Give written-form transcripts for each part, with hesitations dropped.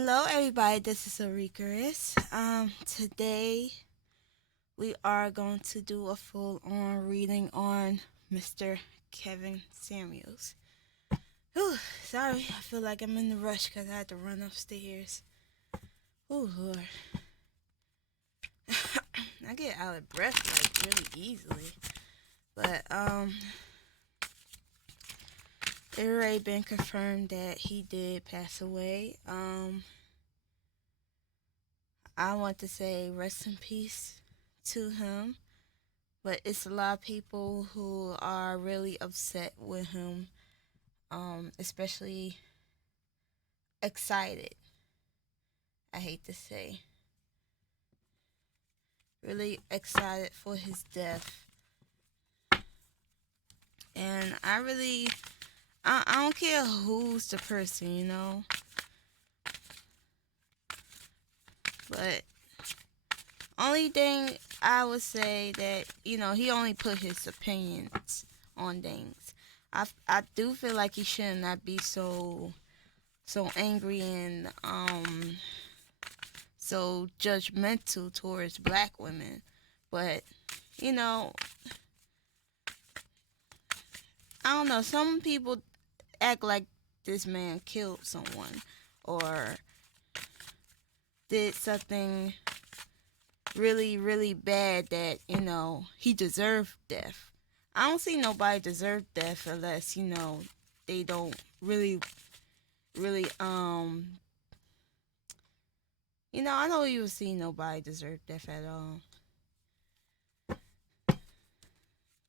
Hello, everybody. This is Arikaris. Today we are going to do a full-on reading on Mr. Kevin Samuels. Whew, sorry, I feel like I'm in the rush because I had to run upstairs. Oh Lord, I get out of breath like really easily. But it already been confirmed that he did pass away. I want to say rest in peace to him. But it's a lot of people who are really upset with him, especially excited. I hate to say, really excited for his death, and I don't care who's the person, but only thing I would say that he only put his opinions on things. I do feel like he should not be so angry and so judgmental towards black women. But, you know, I don't know. Some people act like this man killed someone or did something really, really bad that, he deserved death. I don't see nobody deserve death unless, they don't really, really, I don't even see nobody deserve death at all.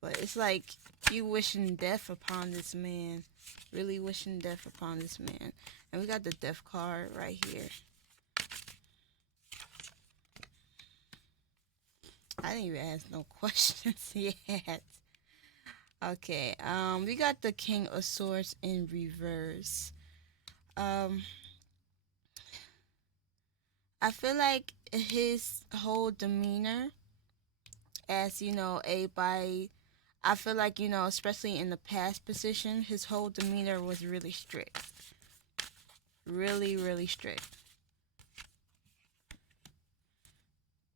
But it's like you wishing death upon this man. Really wishing death upon this man. And we got the death card right here. I didn't even ask no questions yet. Okay, we got the King of Swords in reverse. I feel like his whole demeanor as, everybody, I feel like, especially in the past position, his whole demeanor was really strict. Really, really strict.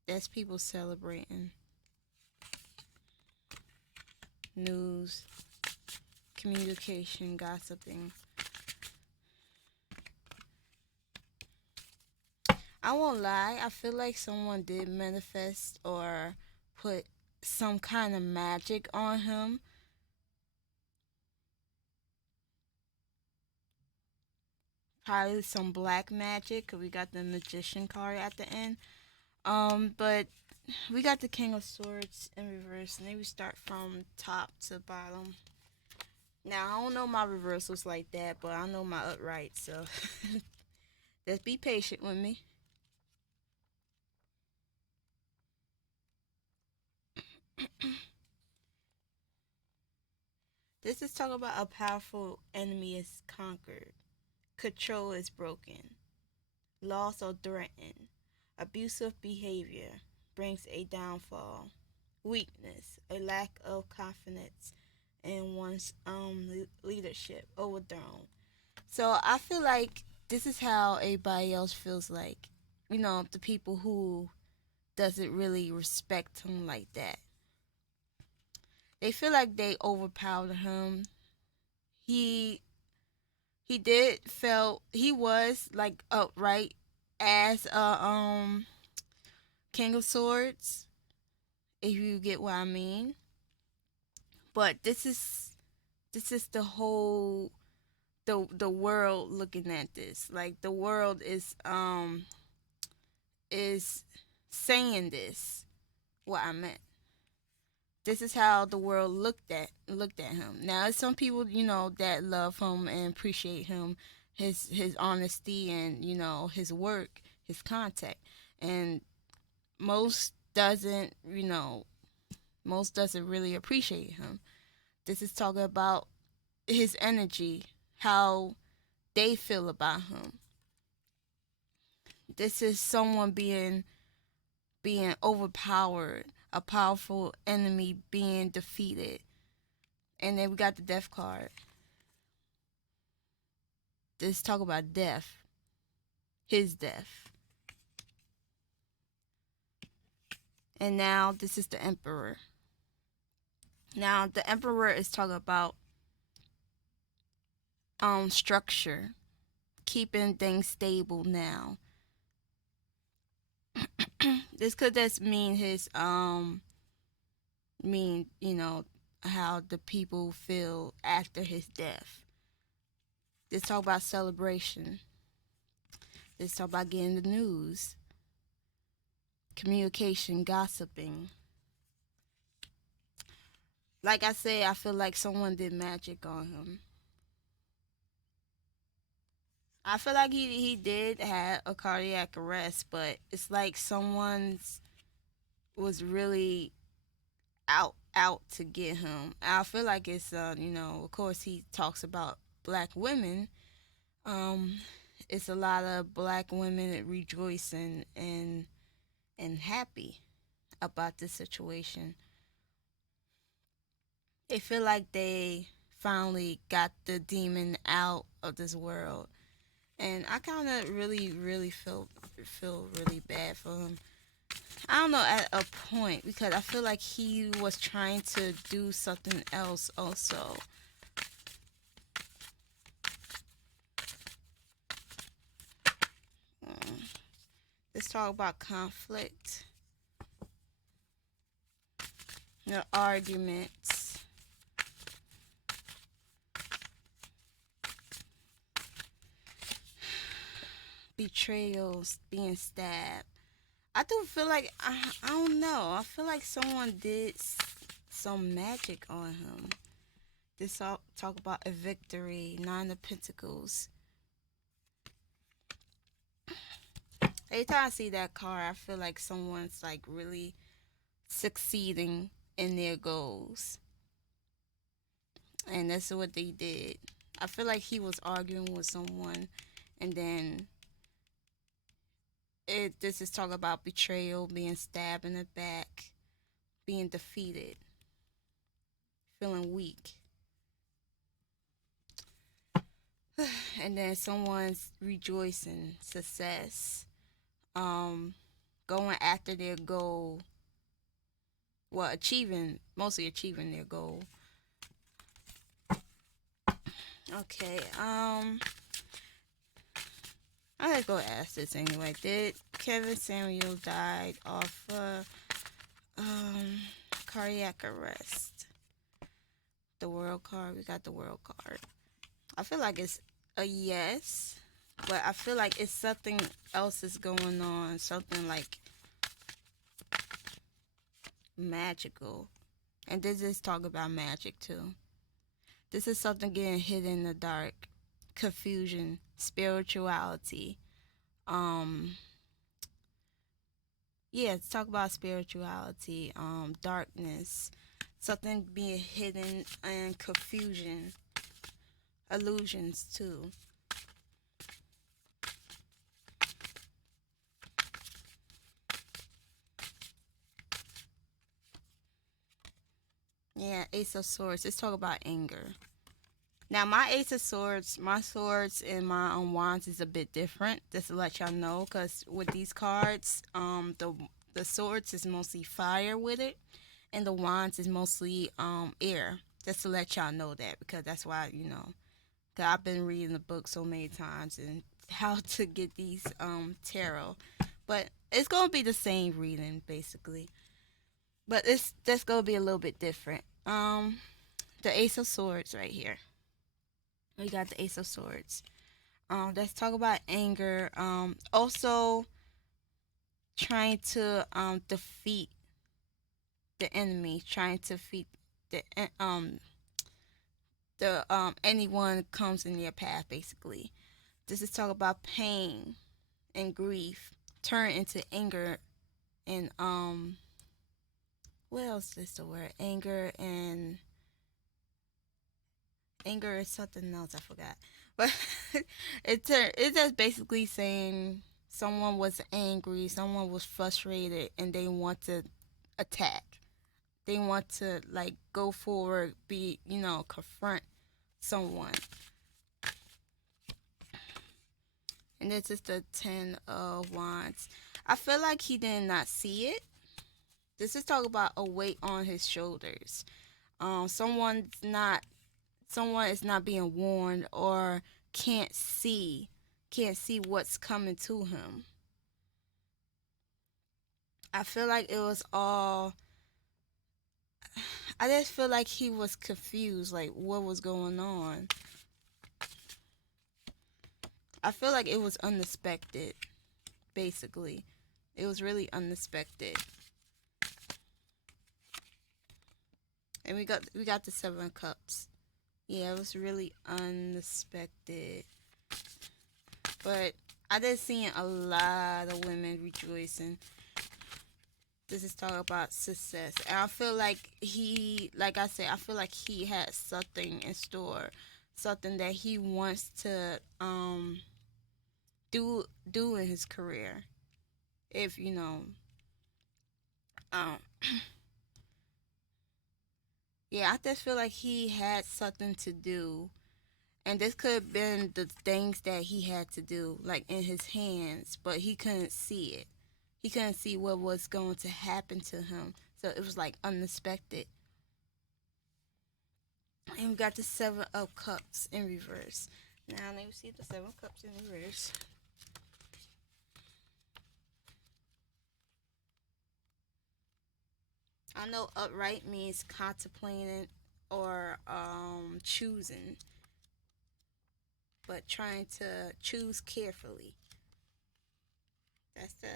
That's people celebrating. News, communication, gossiping. I won't lie, I feel like someone did manifest or put some kind of magic on him. Probably some black magic, 'cause we got the magician card at the end. But we got the King of Swords in reverse, and then we start from top to bottom. Now, I don't know my reversals like that, but I know my upright, so just be patient with me. This is talking about a powerful enemy is conquered, control is broken, laws are threatened, abusive behavior brings a downfall, weakness, a lack of confidence in one's leadership overthrown. So I feel like this is how everybody else feels like, the people who doesn't really respect him like that. They feel like they overpowered him. He he did felt he was like upright as a King of Swords, if you get what I mean. But this is the whole the world looking at this. Like the world is saying this what I meant. This is how the world looked at him. Now, there's some people that love him and appreciate him, his honesty and his work, his contact, and most doesn't most doesn't really appreciate him. This is talking about his energy, how they feel about him. This is someone being overpowered, a powerful enemy being defeated. And then we got the death card. This talk about death. his death. And now this is the emperor. Now the emperor is talking about structure, keeping things stable now. This could just mean his how the people feel after his death. This talk about celebration. This talk about getting the news, communication, gossiping. Like I say, I feel like someone did magic on him. I feel like he did have a cardiac arrest, but it's like someone's was really out to get him. I feel like it's of course he talks about black women. Um, it's a lot of black women rejoicing and happy about this situation. They feel like they finally got the demon out of this world, and I kind of really feel really bad for him. I don't know at a point because I feel like he was trying to do something else also. Let's talk about conflict, arguments, betrayals, being stabbed. I do feel like I don't know. I feel like someone did some magic on him. This talk about a victory, 9 of Pentacles. Every time I see that card, I feel like someone's like really succeeding in their goals, and that's what they did. I feel like he was arguing with someone, and then this is talk about betrayal, being stabbed in the back, being defeated, feeling weak. And then someone's rejoicing, success, going after their goal, well, mostly achieving their goal. Okay, I'm gonna go ask this anyway. Did Kevin Samuel died of cardiac arrest? The world card, we got the world card. I feel like it's a yes, but I feel like it's something else is going on, something like magical. And this is talk about magic too. This is something getting hidden in the dark, confusion, spirituality. Yeah, let's talk about spirituality, darkness, something being hidden, and confusion, illusions too. Yeah, Ace of Swords. Let's talk about anger. Now, my Ace of Swords, my swords and my wands is a bit different. Just to let y'all know, because with these cards, the swords is mostly fire with it, and the wands is mostly air. Just to let y'all know that, because that's why cause I've been reading the book so many times and how to get these tarot, but it's gonna be the same reading basically, but it's just gonna be a little bit different. The Ace of Swords right here. We got the Ace of Swords. Let's talk about anger. Also trying to defeat the enemy, trying to defeat the anyone comes in your path basically. This is talk about pain and grief turn into anger and what else is the word? Anger is something else I forgot. But it's just basically saying someone was angry, someone was frustrated, and they want to attack. They want to like go forward, confront someone. And this is the Ten of Wands. I feel like he did not see it. This is talking about a weight on his shoulders. Someone's not someone is not being warned or can't see what's coming to him. I feel like it was all I just feel like he was confused, like what was going on. I feel like it was unexpected, basically. It was really unexpected. And we got the Seven of Cups. Yeah, it was really unexpected. But I did see a lot of women rejoicing. This is talking about success. And I feel like like I said, I feel like he had something in store. Something that he wants to do in his career. If um yeah, I just feel like he had something to do. And this could have been the things that he had to do, like in his hands, but he couldn't see it. He couldn't see what was going to happen to him. So it was like unexpected. And we got the Seven of Cups in reverse. Now let me see the Seven of Cups in reverse. I know upright means contemplating or choosing, but trying to choose carefully. That's the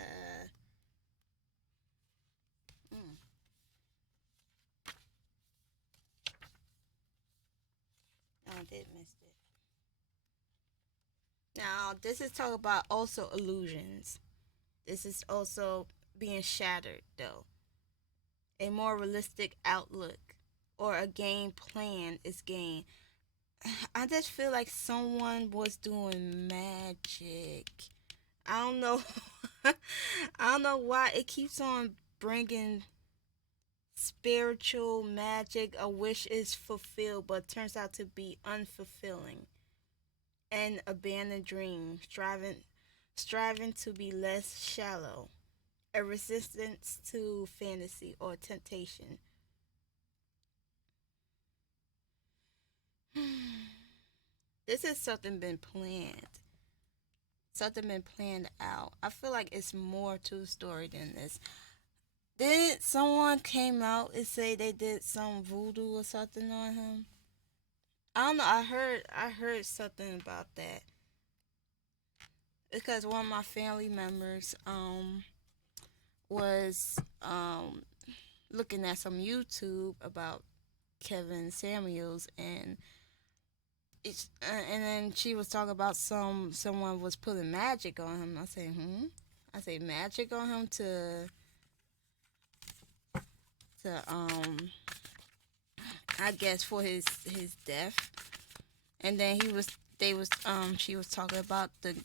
mm, I did miss it. Now this is talk about also illusions. This is also being shattered though. A more realistic outlook or a game plan is gained. I just feel like someone was doing magic. I don't know. I don't know why it keeps on bringing spiritual magic. A wish is fulfilled, but turns out to be unfulfilling. An abandoned dream, striving to be less shallow. A resistance to fantasy or temptation. This is something been planned. Something been planned out. I feel like it's more to the story than this. Did someone came out and say they did some voodoo or something on him? I don't know. I heard something about that because one of my family members was looking at some YouTube about Kevin Samuels and then she was talking about someone was putting magic on him. I said, I say magic on him to I guess for his death. And then she was talking about the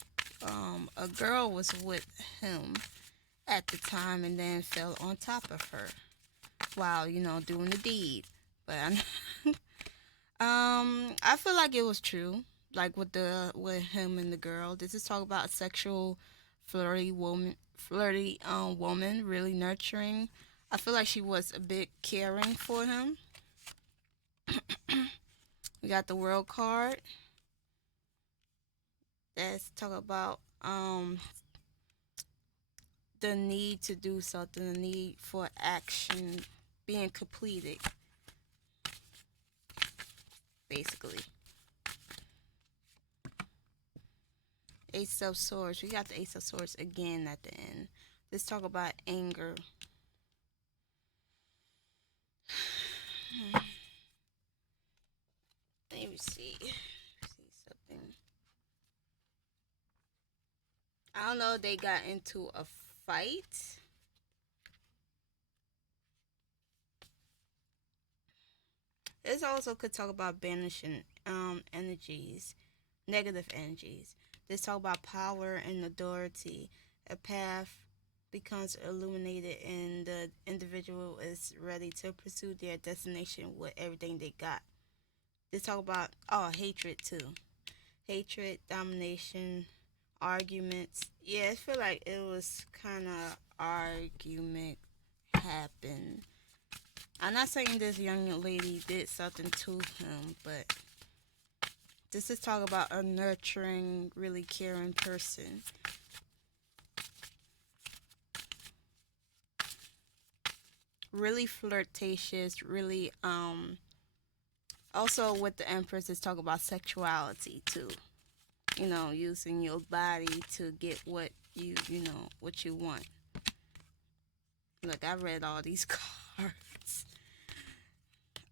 a girl was with him at the time and then fell on top of her while doing the deed. But I feel like it was true, like with him and the girl. This is talk about a sexual flirty woman, really nurturing. I feel like she was a bit caring for him. We got the World card. That's talk about the need to do something, the need for action being completed, basically. Ace of Swords. We got the Ace of Swords again at the end. Let's talk about anger. Let me see. See something. I don't know. They got into a fight. This also could talk about banishing energies, negative energies. This talk about power and authority. A path becomes illuminated and the individual is ready to pursue their destination with everything they got. This talk about hatred too. Hatred, domination, arguments. Yeah, I feel like it was kind of argument happened. I'm not saying this young lady did something to him, but this is talk about a nurturing, really caring person. Really flirtatious, really also with the Empress is talk about sexuality too. You know, using your body to get what what you want. Look, I read all these cards.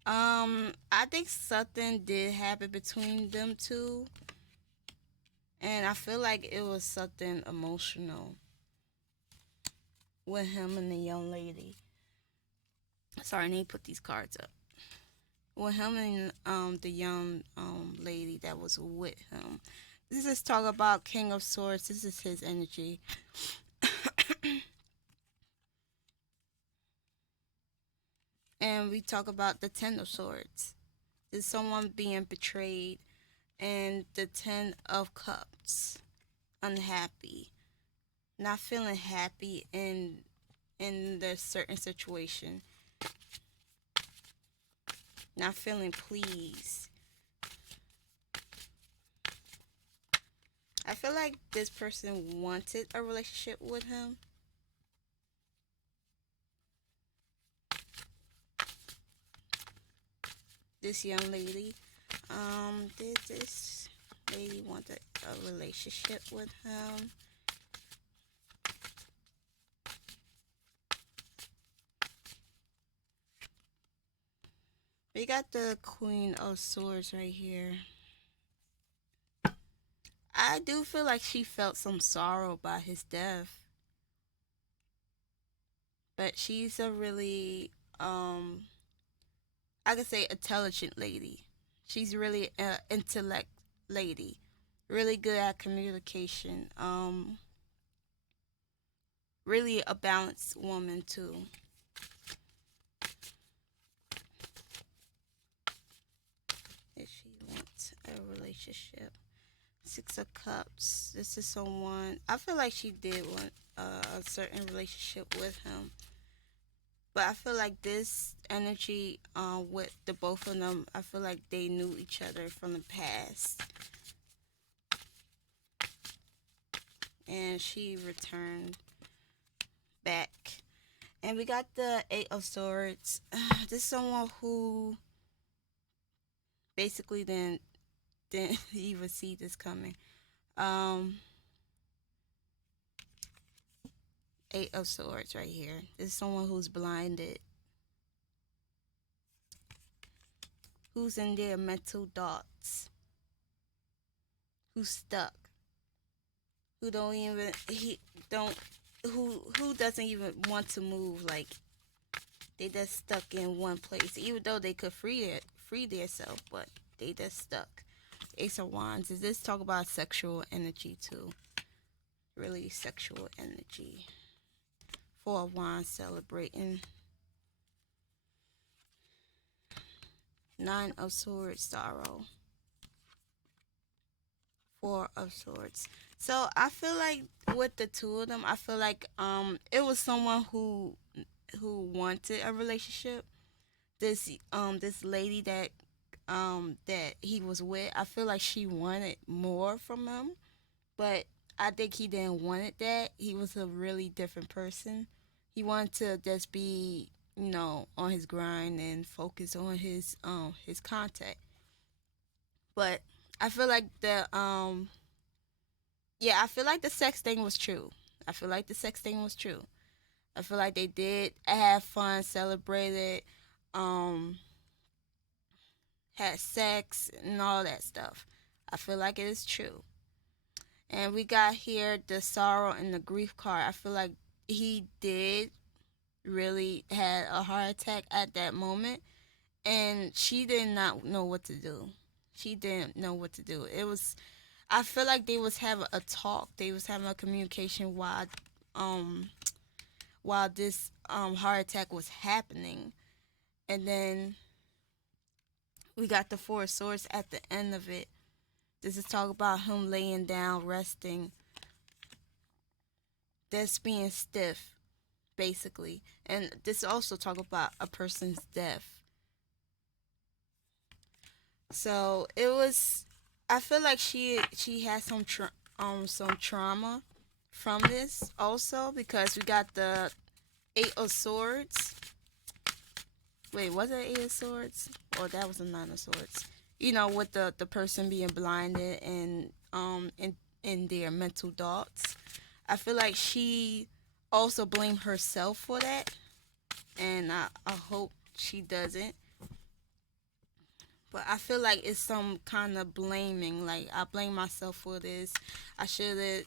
I think something did happen between them two, and I feel like it was something emotional with him and the young lady. Sorry, I need to put these cards up. With him and the young lady that was with him. This is talk about King of Swords. This is his energy. And we talk about the Ten of Swords. Is someone being betrayed, and the Ten of Cups, unhappy, not feeling happy in the certain situation, not feeling pleased. I feel like this person wanted a relationship with him. This young lady, did this lady want a relationship with him? We got the Queen of Swords right here. I do feel like she felt some sorrow by his death. But she's a really, I could say, intelligent lady. She's really an intellect lady. Really good at communication. Really a balanced woman, too. If she wants a relationship. Six of Cups. This is someone. I feel like she did want a certain relationship with him. But I feel like this energy with the both of them, I feel like they knew each other from the past. And she returned back. And we got the Eight of Swords. This is someone who basically didn't even see this coming. Eight of Swords right here. This is someone who's blinded. Who's in their mental dots. Who's stuck. Who don't even who doesn't even want to move, like they just stuck in one place. Even though they could free themselves, but they just stuck. Ace of Wands. Does this talk about sexual energy too? Really sexual energy. Four of Wands celebrating. Nine of Swords, sorrow. Four of Swords. So I feel like with the two of them, I feel like it was someone who wanted a relationship. This lady that he was with, I feel like she wanted more from him, but I think he didn't want that. He was a really different person. He wanted to just be, on his grind and focus on his contact. But I feel like I feel like the sex thing was true. I feel like the sex thing was true. I feel like they did have fun, celebrated, um, had sex and all that stuff. I feel like it is true. And we got here the sorrow and the grief card. I feel like he did really had a heart attack at that moment, and she did not know what to do. She didn't know what to do. It was, I feel like they was having a talk. They was having a communication um while this heart attack was happening. And then we got the Four of Swords at the end of it. This is talk about him laying down, resting. that's being stiff, basically. And this also talk about a person's death. So it was. I feel like she had some trauma from this also, because we got the Eight of Swords. Wait, was it Eight of Swords? Or that was a Nine of Swords. You know, with the person being blinded and in their mental thoughts. I feel like she also blamed herself for that, and I hope she doesn't. But I feel like it's some kind of blaming. Like, I blame myself for this. I should have,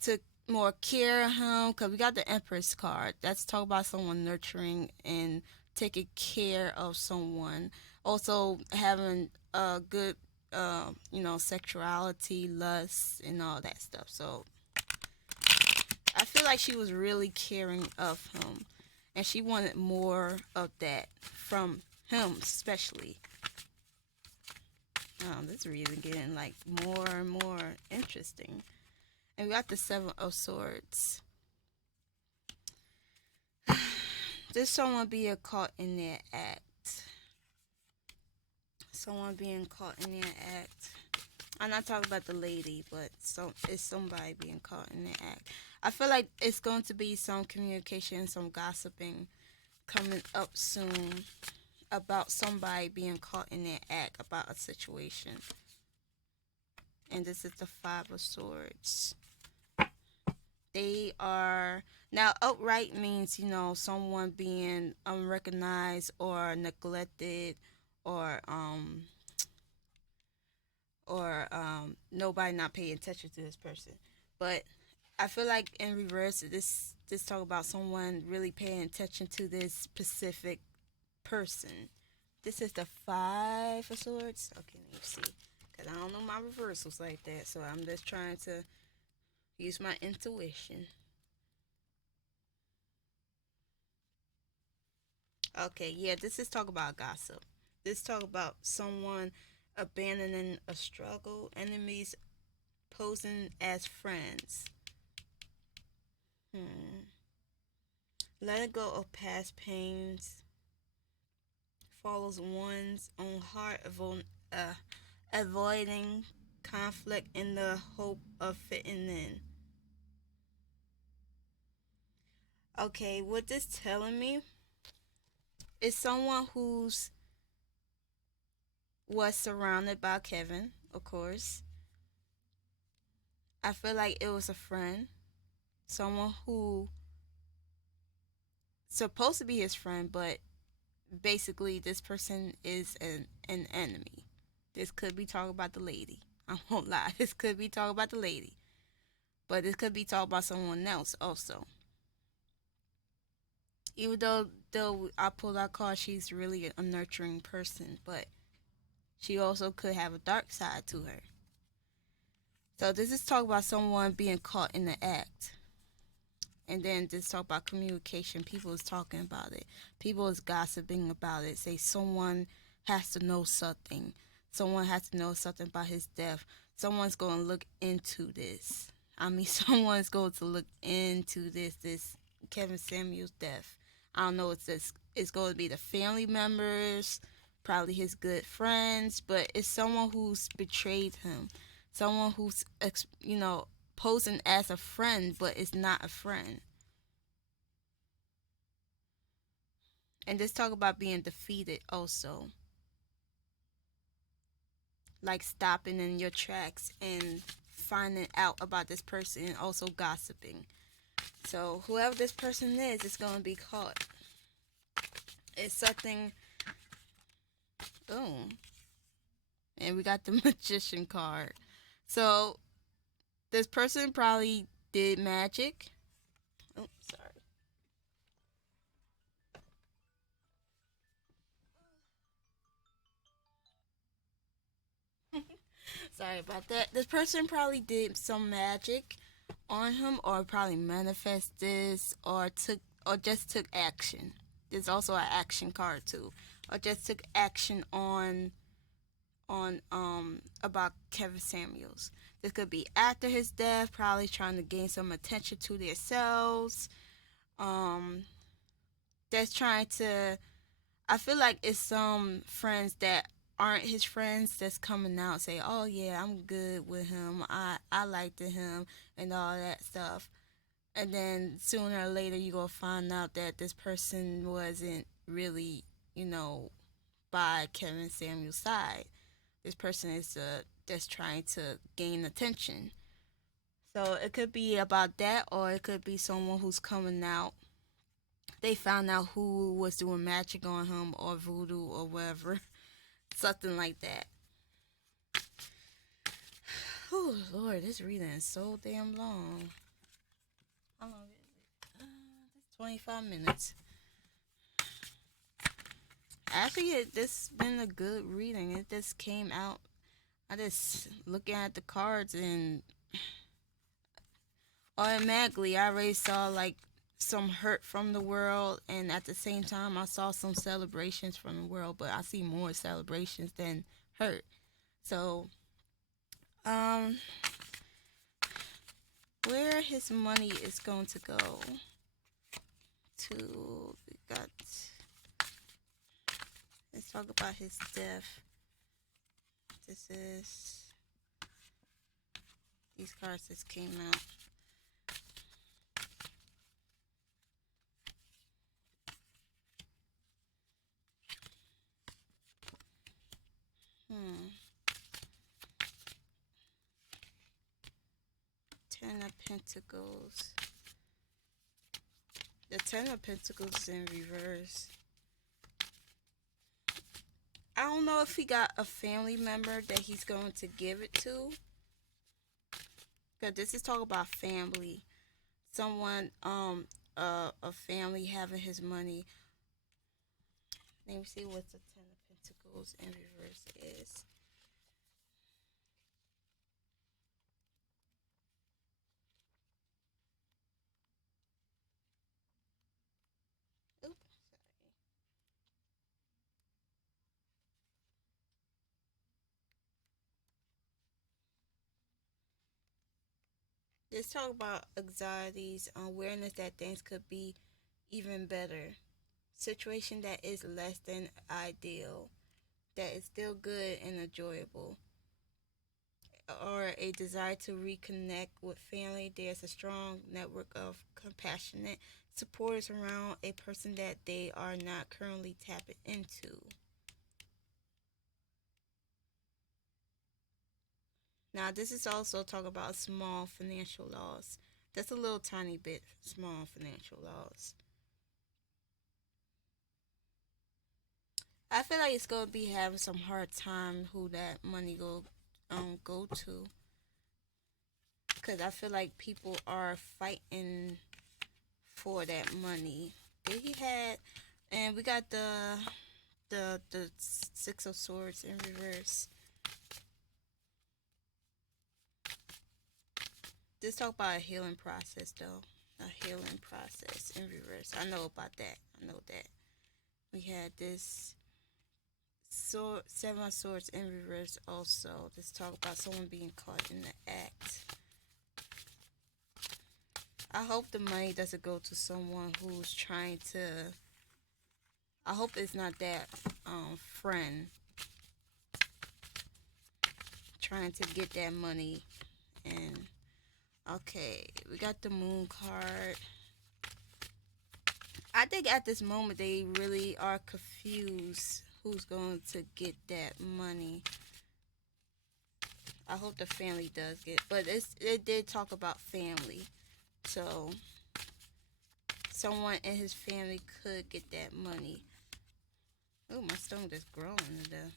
took more care of him. Because we got the Empress card. That's talk about someone nurturing and taking care of someone. Also having a good, sexuality, lust, and all that stuff. So I feel like she was really caring of him. And she wanted more of that from him, especially. This reading getting like more and more interesting. And we got the Seven of Swords. There's someone being caught in their act. Someone being caught in their act. I'm not talking about the lady, but it's somebody being caught in their act. I feel like it's going to be some communication, some gossiping coming up soon about somebody being caught in their act about a situation. And this is the Five of Swords. They are now upright means, someone being unrecognized or neglected, or nobody not paying attention to this person. But I feel like in reverse, this talk about someone really paying attention to this specific person. This is the Five of Swords. Okay, let me see, because I don't know my reversals like that, so I'm just trying to use my intuition. Okay, yeah, this is talk about gossip. This talk about someone abandoning a struggle, enemies posing as friends. Hmm. Letting go of past pains follows one's own heart, avoiding conflict in the hope of fitting in. Okay, what this telling me is someone who's was surrounded by Kevin, of course. I feel like it was a friend, someone who supposed to be his friend, but basically this person is an enemy. This could be talking about the lady. I won't lie. This could be talking about the lady. But this could be talking about someone else also. Even though I pulled that card, she's really a nurturing person, but she also could have a dark side to her. So this is talk about someone being caught in the act. And then this talk about communication. People is talking about it. People is gossiping about it. Say someone has to know something. Someone has to know something about his death. Someone's going to look into this. I mean, someone's going to look into this Kevin Samuel's death. I don't know if it's going to be the family members, probably his good friends, but it's someone who's betrayed him. Someone who's, posing as a friend, but is not a friend. And let's talk about being defeated also. Like stopping in your tracks and finding out about this person and also gossiping. So whoever this person is going to be caught. It's something. Oh. And we got the Magician card. So this person probably did magic. Oh, sorry. Sorry about that. This person probably did some magic on him, or probably manifest this, or just took action. There's also an action card too. Or just took action on about Kevin Samuels. This could be after his death, probably trying to gain some attention to themselves. Um, that's trying to. I feel like it's some friends that aren't his friends that's coming out say, "Oh yeah, I'm good with him. I liked him and all that stuff." And then sooner or later, you gonna find out that this person wasn't really, you know, by Kevin Samuel's side. This person is just trying to gain attention. So it could be about that, or it could be someone who's coming out. They found out who was doing magic on him, or voodoo, or whatever, something like that. Oh Lord, this reading is so damn long. How long is it? 25 minutes. Actually, this been a good reading. It just came out. I just looking at the cards and automatically I already saw like some hurt from the world, and at the same time I saw some celebrations from the world, but I see more celebrations than hurt. So um where his money is going to go to, we got, let's talk about his death. This is, these cards just came out. hmm 10 of Pentacles. The 10 of Pentacles is in reverse. I don't know if he got a family member that he's going to give it to. Because this is talk about family. Someone, a family having his money. Let me see what the 10 of Pentacles in reverse is. Oops, sorry. Let's talk about anxieties, awareness that things could be even better. Situation that is less than ideal, that is still good and enjoyable. Or a desire to reconnect with family. There's a strong network of compassionate supporters around a person that they are not currently tapping into. Now, this is also talk about small financial loss. That's a little tiny bit small financial loss. I feel like it's gonna be having some hard time who that money go to, because I feel like people are fighting for that money. Did he had, and we got the 6 of Swords in reverse. Let's talk about a healing process though. A healing process in reverse. I know about that. I know that. We had this sword, 7 of Swords in reverse also. Let's talk about someone being caught in the act. I hope the money doesn't go to someone who's trying to. I hope it's not that friend trying to get that money. And okay, we got the Moon card. I think at this moment they really are confused who's going to get that money. I hope the family does get, but it did talk about family, so someone in his family could get that money. Oh, my stomach is growing today.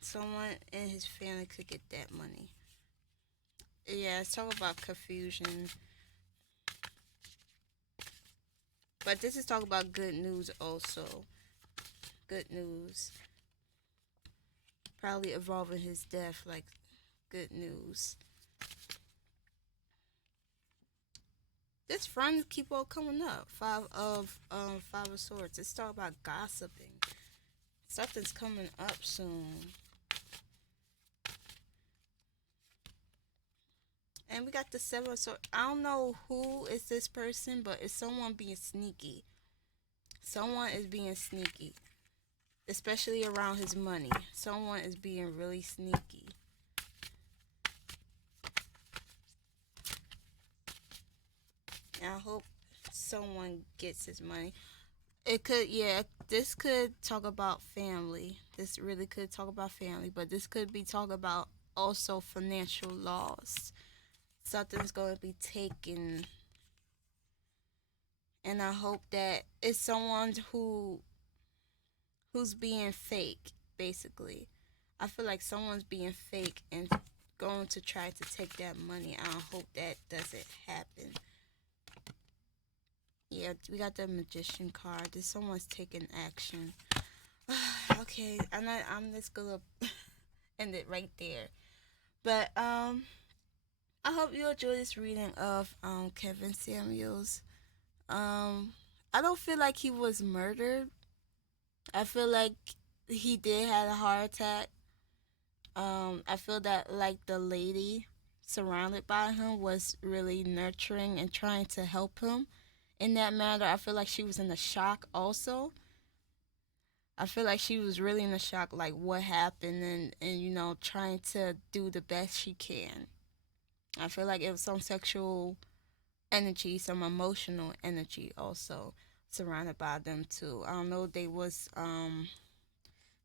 Someone in his family could get that money. Yeah, it's talking about confusion. But this is talking about good news also. Good news. Probably involving his death, like good news. This friend keep on coming up. Five of Swords. It's talking about gossiping. Something's coming up soon. And we got the seven. So I don't know who is this person, but it's someone being sneaky. Someone is being sneaky, especially around his money. Someone is being really sneaky. And I hope someone gets his money. It could, yeah, this could talk about family. This really could talk about family, but this could be talk about also financial loss. Something's going to be taken, and I hope that it's someone who's being fake, basically. I feel like someone's being fake and going to try to take that money. I hope that doesn't happen. Yeah, we got the magician card. There's someone's taking action. Okay, I'm just gonna end it right there. But I hope you enjoy this reading of Kevin Samuels. I don't feel like he was murdered. I feel like he did have a heart attack. I feel that like the lady surrounded by him was really nurturing and trying to help him in that matter. I feel like she was in a shock also. I feel like she was really in a shock, like what happened, and trying to do the best she can. I feel like it was some sexual energy, some emotional energy also surrounded by them too. I don't know, they was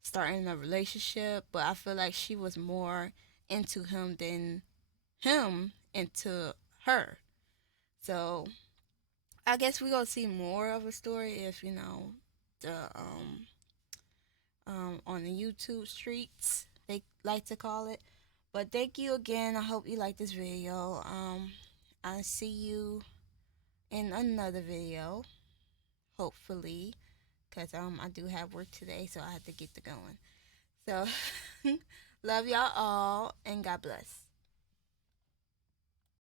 starting a relationship, but I feel like she was more into him than him into her. So I guess we gonna see more of a story if the on the YouTube streets they like to call it. But thank you again. I hope you like this video. I'll see you in another video, hopefully, cause I do have work today, so I have to get to going. So love y'all all and God bless.